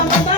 আমরা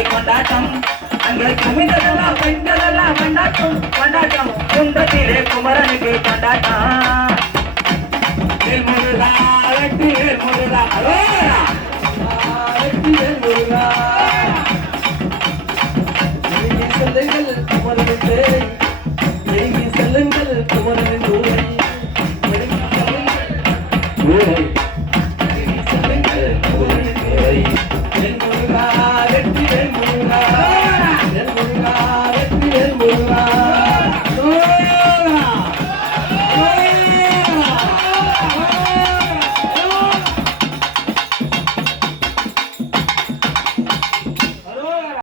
கொண்டாட்டத்தை கொண்டாட்டம். தங்களை குமிந்ததெல்லாம் பெண்களெல்லாம் கொண்டாட்டம் கொண்டாட்டம். குண்டத்திலே குமரனுக்கு கொண்டாட்டம். முருகா வெற்றி முருகா வெற்றி முருகா செல்லுங்கள் குமரனுக்கு செல்லுங்கள் குமரனின் ஊரை Thank you.